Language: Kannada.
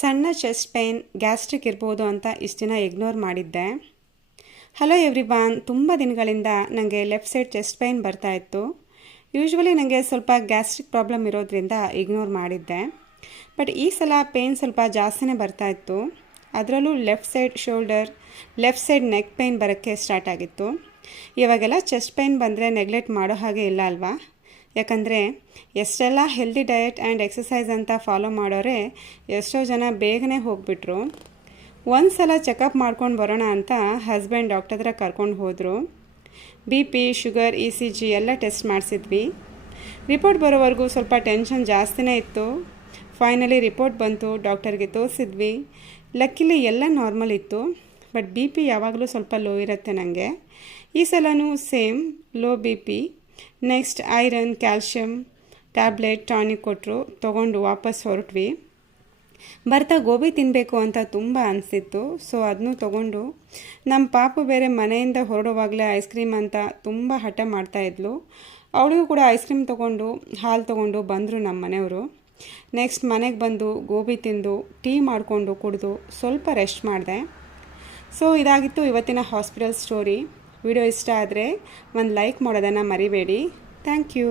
ಸಣ್ಣ ಚೆಸ್ಟ್ ಪೇನ್ ಗ್ಯಾಸ್ಟ್ರಿಕ್ ಇರ್ಬೋದು ಅಂತ ಇಷ್ಟು ದಿನ ಇಗ್ನೋರ್ ಮಾಡಿದ್ದೆ. ಹಲೋ ಎವ್ರಿವಾನ್, ತುಂಬ ದಿನಗಳಿಂದ ನನಗೆ ಲೆಫ್ಟ್ ಸೈಡ್ ಚೆಸ್ಟ್ ಪೇನ್ ಬರ್ತಾಯಿತ್ತು. ಯೂಶ್ವಲಿ ನನಗೆ ಸ್ವಲ್ಪ ಗ್ಯಾಸ್ಟ್ರಿಕ್ ಪ್ರಾಬ್ಲಮ್ ಇರೋದ್ರಿಂದ ಇಗ್ನೋರ್ ಮಾಡಿದ್ದೆ. ಬಟ್ ಈ ಸಲ ಪೇನ್ ಸ್ವಲ್ಪ ಜಾಸ್ತಿನೇ ಬರ್ತಾಯಿತ್ತು. ಅದರಲ್ಲೂ left side shoulder, left side neck pain ಬರೋಕ್ಕೆ ಸ್ಟಾರ್ಟ್ ಆಗಿತ್ತು. ಇವಾಗೆಲ್ಲ ಚೆಸ್ಟ್ ಪೇನ್ ಬಂದರೆ ನೆಗ್ಲೆಕ್ಟ್ ಮಾಡೋ ಹಾಗೆ ಇಲ್ಲ ಅಲ್ವಾ? ಯಾಕಂದರೆ ಎಷ್ಟೆಲ್ಲ ಹೆಲ್ದಿ ಡಯಟ್ ಆ್ಯಂಡ್ ಎಕ್ಸಸೈಸ್ ಅಂತ ಫಾಲೋ ಮಾಡೋರೆ ಎಷ್ಟೋ ಜನ ಬೇಗನೆ ಹೋಗಿಬಿಟ್ರು. ಒಂದು ಸಲ ಚೆಕಪ್ ಮಾಡ್ಕೊಂಡು ಬರೋಣ ಅಂತ ಹಸ್ಬೆಂಡ್ ಡಾಕ್ಟರ್ ಹತ್ರ ಕರ್ಕೊಂಡು ಹೋದರು. BP, ಶುಗರ್, ECG ಎಲ್ಲ ಟೆಸ್ಟ್ ಮಾಡಿಸಿದ್ವಿ. ರಿಪೋರ್ಟ್ ಬರೋವರೆಗೂ ಸ್ವಲ್ಪ ಟೆನ್ಷನ್ ಜಾಸ್ತಿನೇ ಇತ್ತು. ಫೈನಲಿ ರಿಪೋರ್ಟ್ ಬಂತು, ಡಾಕ್ಟರ್ಗೆ ತೋರಿಸಿದ್ವಿ. ಲಕ್ಕಿಲಿ ಎಲ್ಲ ನಾರ್ಮಲ್ ಇತ್ತು. ಬಟ್ BP ಯಾವಾಗಲೂ ಸ್ವಲ್ಪ ಲೋ ಇರುತ್ತೆ ನನಗೆ. ಈ ಸಲನೂ same low BP. Next iron, calcium tablet, tonic ಕೊಟ್ಟರು. ತೊಗೊಂಡು ವಾಪಸ್ ಹೊರಟ್ವಿ. ಬರ್ತಾ ಗೋಬಿ ತಿನ್ನಬೇಕು ಅಂತ ತುಂಬ ಅನಿಸಿತ್ತು. ಸೊ ಅದನ್ನು ತೊಗೊಂಡು, ನಮ್ಮ ಪಾಪು ಬೇರೆ ಮನೆಯಿಂದ ಹೊರಡುವಾಗಲೇ ಐಸ್ ಕ್ರೀಮ್ ಅಂತ ತುಂಬ ಹಠ ಮಾಡ್ತಾಯಿದ್ಲು. ಅವಳಿಗೂ ಕೂಡ ಐಸ್ ಕ್ರೀಮ್ ತೊಗೊಂಡು, ಹಾಲು ತೊಗೊಂಡು ಬಂದರು ನಮ್ಮ ಮನೆಯವರು. ನೆಕ್ಸ್ಟ್ ಮನೆಗೆ ಬಂದು ಗೋಬಿ ತಿಂದು, ಟೀ ಮಾಡಿಕೊಂಡು ಕುಡಿದು ಸ್ವಲ್ಪ ರೆಸ್ಟ್ ಮಾಡಿದೆ. ಸೊ ಇದಾಗಿತ್ತು ಇವತ್ತಿನ ಹಾಸ್ಪಿಟಲ್ ಸ್ಟೋರಿ. ವಿಡಿಯೋ ಇಷ್ಟ ಆದರೆ ಒಂದು ಲೈಕ್ ಮಾಡೋದನ್ನು ಮರಿಬೇಡಿ. Thank you.